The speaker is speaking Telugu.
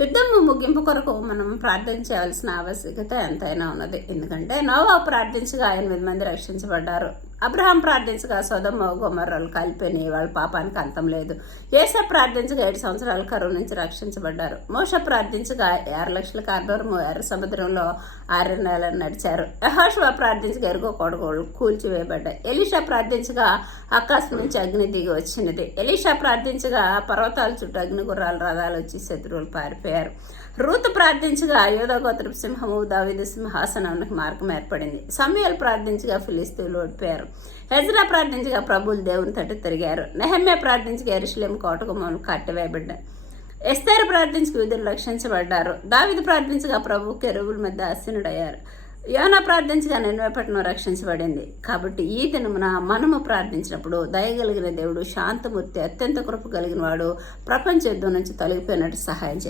యుద్ధం ముగింపు కొరకు మనం ప్రార్థించాల్సిన ఆవశ్యకత ఎంతైనా ఉన్నది. ఎందుకంటే నోవా ప్రార్థించగా 8 మంది రక్షించబడ్డారు. అబ్రహాం ప్రార్థించగా సొదొమ గొమొర్రాలు కలిపిని, వాళ్ళ పాపానికి అంతం లేదు. యేసా ప్రార్థించగా 7 సంవత్సరాల కరువు నుంచి రక్షించబడ్డారు. మోషే ప్రార్థించగా 6 లక్షల కార్దూరము ఎర్ర సముద్రంలో 6 నెలలు నడిచారు. యెహోషువ ప్రార్థించగా ఎరుగో కొడుకులు కూల్చివేయబడ్డాయి. ఎలీషా ప్రార్థించగా ఆకాశం నుంచి అగ్ని దిగి వచ్చినది. ఎలీషా ప్రార్థించగా పర్వతాల చుట్టూ అగ్ని గుర్రాలు రథాలు వచ్చి శత్రువులు పారిపోయారు. రూతు ప్రార్థించగా యూదా గోత్రపు సింహము దావీదు సింహాసనానికి మార్గం ఏర్పడింది. సమూయేలు ప్రార్థించగా ఫిలిష్తీయులు ఓడిపోయారు. ఎజ్రా ప్రార్థించగా ప్రభువులు దేవుని తట్టు తిరిగారు. నెహెమ్యా ప్రార్థించగా యెరూషలేము కోటగుమ్మలు కట్టివేయబడ్డాయి. ఎస్తేరు ప్రార్థించగా యూదులు రక్షించబడ్డారు. దావీదు ప్రార్థించగా ప్రభు కెరూబుల మధ్య ఆసీనుడయ్యారు. యోనా ప్రార్థించగా నినవే పట్టణం రక్షించబడింది. కాబట్టి ఈ దినమున మనము ప్రార్థించినప్పుడు దయగలిగిన దేవుడు, శాంతమూర్తి, అత్యంత కృప కలిగిన వాడు ప్రపంచ యుద్ధం నుంచి తొలగిపోయినట్టు సహాయం